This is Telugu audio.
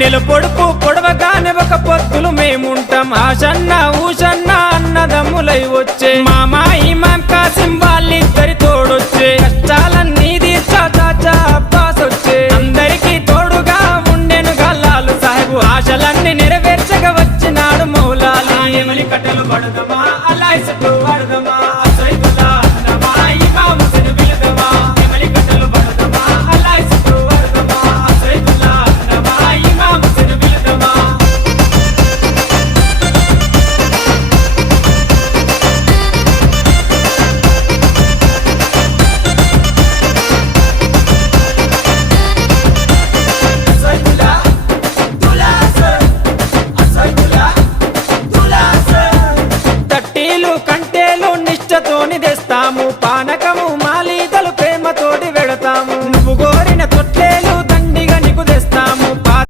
నెల పొడుపు పొడవగానే ఒక పొత్తులు మేముంటాం ఆషన్న ఊషన్న అన్నదమ్ములై వచ్చే మామా ఇమాం కాసిం వాళ్ళిద్దరి తోడొచ్చే కష్టాలన్నీ తీర్చా చాచా అబ్బాస్ వచ్చే అందరికీ తోడుగా ఉండెనుగా లాలు సాహెబు ఆశలన్నీ నెరవేర్చగా వచ్చినాడు మౌలాలి కట్టెలు పడదమా